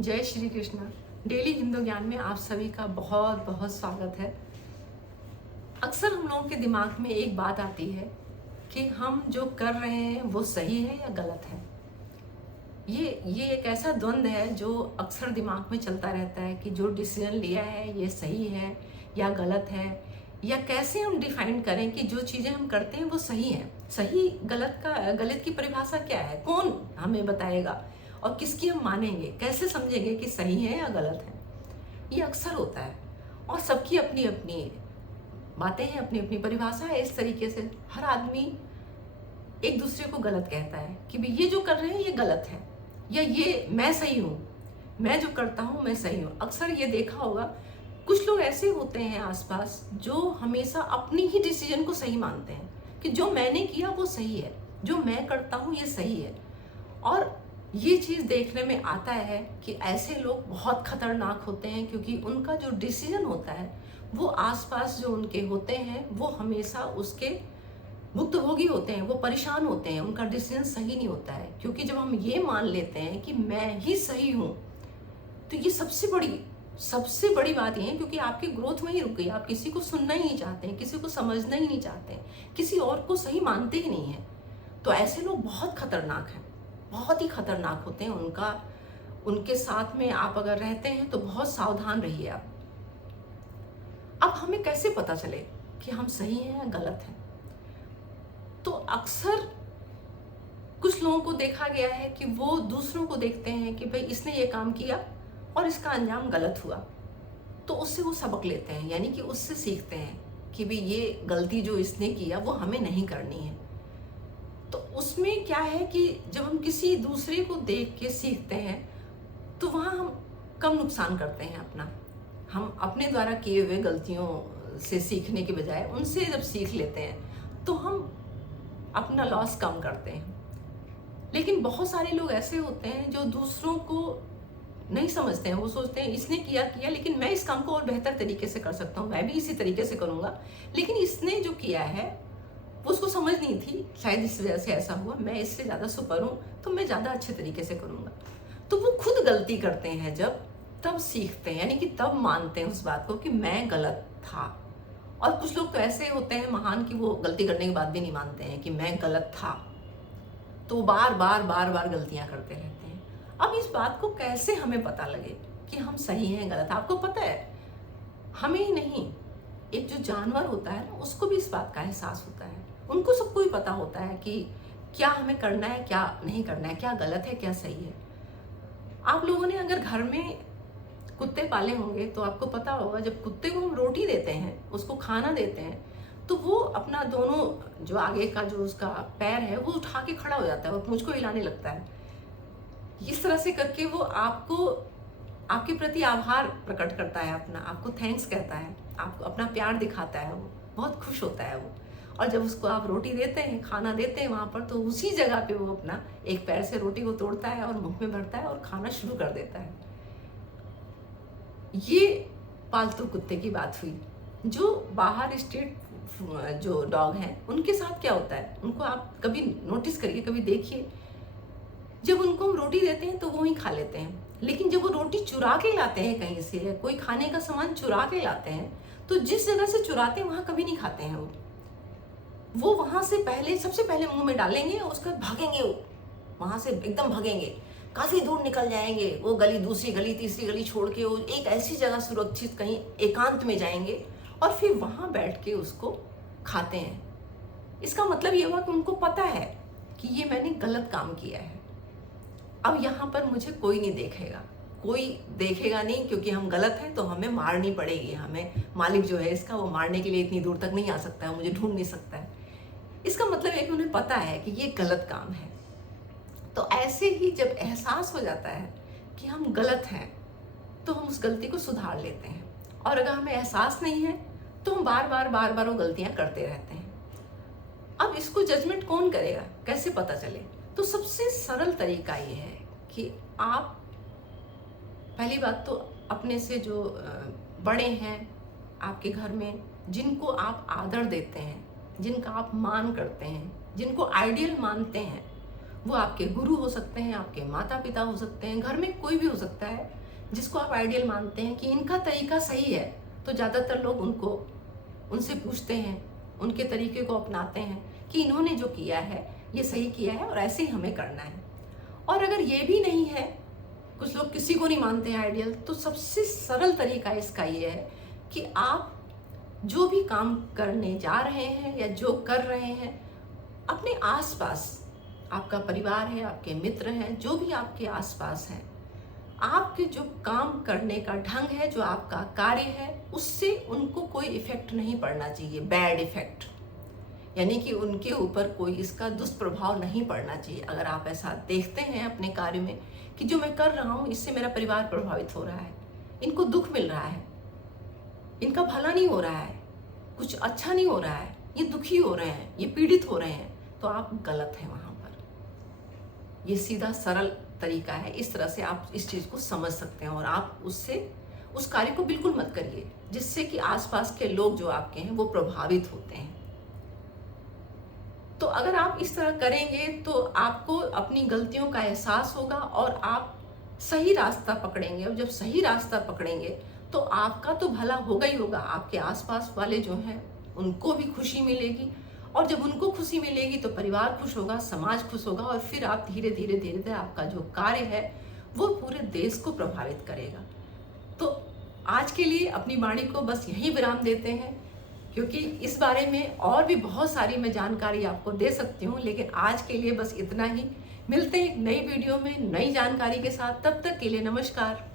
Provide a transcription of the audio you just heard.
जय श्री कृष्ण। डेली हिंदू ज्ञान में आप सभी का बहुत बहुत स्वागत है। अक्सर हम लोगों के दिमाग में एक बात आती है कि हम जो कर रहे हैं वो सही है या गलत है। ये एक ऐसा द्वंद्व है जो अक्सर दिमाग में चलता रहता है कि जो डिसीजन लिया है ये सही है या गलत है, या कैसे हम डिफाइन करें कि जो चीज़ें हम करते हैं वो सही है। सही गलत की परिभाषा क्या है, कौन हमें बताएगा और किसकी हम मानेंगे, कैसे समझेंगे कि सही है या गलत है। ये अक्सर होता है और सबकी अपनी अपनी बातें हैं, अपनी अपनी परिभाषा है। इस तरीके से हर आदमी एक दूसरे को गलत कहता है कि भाई ये जो कर रहे हैं ये गलत है, या ये मैं सही हूँ, मैं जो करता हूँ मैं सही हूँ। अक्सर ये देखा होगा, कुछ लोग ऐसे होते हैं आसपास जो हमेशा अपनी ही डिसीजन को सही मानते हैं कि जो मैंने किया वो सही है, जो मैं करता हूँ ये सही है। और ये चीज़ देखने में आता है कि ऐसे लोग बहुत खतरनाक होते हैं, क्योंकि उनका जो डिसीजन होता है वो आसपास जो उनके होते हैं वो हमेशा उसके भुक्तभोगी होते हैं, वो परेशान होते हैं, उनका डिसीजन सही नहीं होता है। क्योंकि जब हम ये मान लेते हैं कि मैं ही सही हूँ, तो ये सबसे बड़ी बात ये है, क्योंकि आपकी ग्रोथ वहीं रुक गई। आप किसी को सुनना ही नहीं चाहते हैं, किसी को समझना ही नहीं चाहते हैं, किसी और को सही मानते ही नहीं हैं। तो ऐसे लोग बहुत खतरनाक हैं, बहुत ही खतरनाक होते हैं। उनके साथ में आप अगर रहते हैं तो बहुत सावधान रहिए आप। अब हमें कैसे पता चले कि हम सही हैं या गलत हैं? तो अक्सर कुछ लोगों को देखा गया है कि वो दूसरों को देखते हैं कि भाई इसने ये काम किया और इसका अंजाम गलत हुआ, तो उससे वो सबक लेते हैं, यानी कि उससे सीखते हैं कि भाई ये गलती जो इसने किया वो हमें नहीं करनी है। तो उसमें क्या है कि जब हम किसी दूसरे को देख के सीखते हैं तो वहाँ हम कम नुकसान करते हैं अपना। हम अपने द्वारा किए हुए गलतियों से सीखने के बजाय उनसे जब सीख लेते हैं तो हम अपना लॉस कम करते हैं। लेकिन बहुत सारे लोग ऐसे होते हैं जो दूसरों को नहीं समझते हैं। वो सोचते हैं इसने किया लेकिन मैं इस काम को और बेहतर तरीके से कर सकता हूँ, मैं भी इसी तरीके से करूँगा। लेकिन इसने जो किया है वो उसको समझ नहीं थी, शायद इस वजह से ऐसा हुआ, मैं इससे ज़्यादा सुपर हूँ तो मैं ज़्यादा अच्छे तरीके से करूँगा। तो वो खुद गलती करते हैं जब, तब सीखते हैं, यानी कि तब मानते हैं उस बात को कि मैं गलत था। और कुछ लोग तो ऐसे होते हैं महान कि वो गलती करने के बाद भी नहीं मानते हैं कि मैं गलत था, तो बार बार गलतियाँ करते रहते हैं। अब इस बात को कैसे हमें पता लगे कि हम सही हैं गलत? आपको पता है, हमें ही नहीं, एक जो जानवर होता है ना उसको भी इस बात का एहसास होता है। उनको सबको ही पता होता है कि क्या हमें करना है, क्या नहीं करना है, क्या गलत है, क्या सही है। आप लोगों ने अगर घर में कुत्ते पाले होंगे तो आपको पता होगा, जब कुत्ते को हम रोटी देते हैं, उसको खाना देते हैं, तो वो अपना दोनों जो आगे का जो उसका पैर है वो उठा के खड़ा हो जाता है और मुझको हिलाने लगता है। इस तरह से करके वो आपके प्रति आभार प्रकट करता है, अपना आपको थैंक्स कहता है, आपको अपना प्यार दिखाता है, वो बहुत खुश होता है वो। और जब उसको आप रोटी देते हैं, खाना देते हैं वहाँ पर, तो उसी जगह पे वो अपना एक पैर से रोटी को तोड़ता है और मुंह में भरता है और खाना शुरू कर देता है। ये पालतू कुत्ते की बात हुई। जो बाहर स्ट्रीट जो डॉग हैं उनके साथ क्या होता है, उनको आप कभी नोटिस करिए, कभी देखिए, जब उनको हम रोटी देते हैं तो वो ही खा लेते हैं। लेकिन जब वो रोटी चुरा के लाते हैं कहीं से, कोई खाने का सामान चुरा के लाते हैं, तो जिस जगह से चुराते हैं वहां कभी नहीं खाते हैं वो वहां से सबसे पहले मुंह में डालेंगे और उसके बाद भागेंगे, वो वहां से एकदम भागेंगे, काफी दूर निकल जाएंगे, वो गली, दूसरी गली, तीसरी गली छोड़ के वो एक ऐसी जगह सुरक्षित कहीं एकांत में जाएंगे और फिर वहां बैठ के उसको खाते हैं। इसका मतलब ये हुआ कि उनको पता है कि ये मैंने गलत काम किया है, अब यहाँ पर मुझे कोई नहीं देखेगा, कोई देखेगा नहीं, क्योंकि हम गलत हैं तो हमें मारनी पड़ेगी, हमें मालिक जो है इसका वो मारने के लिए इतनी दूर तक नहीं आ सकता है, मुझे ढूंढ नहीं सकता है। इसका मतलब है कि उन्हें पता है कि ये गलत काम है। तो ऐसे ही जब एहसास हो जाता है कि हम गलत हैं तो हम उस गलती को सुधार लेते हैं, और अगर हमें एहसास नहीं है तो हम बार बार वो गलतियां करते रहते हैं। अब इसको जजमेंट कौन करेगा, कैसे पता चले? तो सबसे सरल तरीका ये है कि आप पहली बात तो अपने से जो बड़े हैं आपके घर में, जिनको आप आदर देते हैं, जिनका आप मान करते हैं, जिनको आइडियल मानते हैं, वो आपके गुरु हो सकते हैं, आपके माता पिता हो सकते हैं, घर में कोई भी हो सकता है जिसको आप आइडियल मानते हैं कि इनका तरीका सही है। तो ज़्यादातर लोग उनसे पूछते हैं, उनके तरीके को अपनाते हैं कि इन्होंने जो किया है ये सही किया है और ऐसे ही हमें करना है। और अगर ये भी नहीं है, कुछ लोग किसी को नहीं मानते हैं आइडियल, तो सबसे सरल तरीका इसका ये है कि आप जो भी काम करने जा रहे हैं या जो कर रहे हैं, अपने आसपास आपका परिवार है, आपके मित्र हैं, जो भी आपके आसपास हैं, आपके जो काम करने का ढंग है, जो आपका कार्य है, उससे उनको कोई इफेक्ट नहीं पड़ना चाहिए, बैड इफेक्ट, यानी कि उनके ऊपर कोई इसका दुष्प्रभाव नहीं पड़ना चाहिए। अगर आप ऐसा देखते हैं अपने कार्य में कि जो मैं कर रहा हूँ इससे मेरा परिवार प्रभावित हो रहा है, इनको दुख मिल रहा है, इनका भला नहीं हो रहा है, कुछ अच्छा नहीं हो रहा है, ये दुखी हो रहे हैं, ये पीड़ित हो रहे हैं, तो आप गलत हैं वहाँ पर। ये सीधा सरल तरीका है, इस तरह से आप इस चीज़ को समझ सकते हैं और आप उस कार्य को बिल्कुल मत करिए जिससे कि आसपास के लोग जो आपके हैं वो प्रभावित होते हैं। तो अगर आप इस तरह करेंगे तो आपको अपनी गलतियों का एहसास होगा और आप सही रास्ता पकड़ेंगे, और जब सही रास्ता पकड़ेंगे तो आपका तो भला होगा ही होगा, आपके आसपास वाले जो हैं उनको भी खुशी मिलेगी, और जब उनको खुशी मिलेगी तो परिवार खुश होगा, समाज खुश होगा, और फिर आप धीरे धीरे धीरे धीरे आपका जो कार्य है वो पूरे देश को प्रभावित करेगा। तो आज के लिए अपनी वाणी को बस यहीं विराम देते हैं, क्योंकि इस बारे में और भी बहुत सारी मैं जानकारी आपको दे सकती हूँ, लेकिन आज के लिए बस इतना ही। मिलते हैं एक नई वीडियो में नई जानकारी के साथ, तब तक के लिए नमस्कार।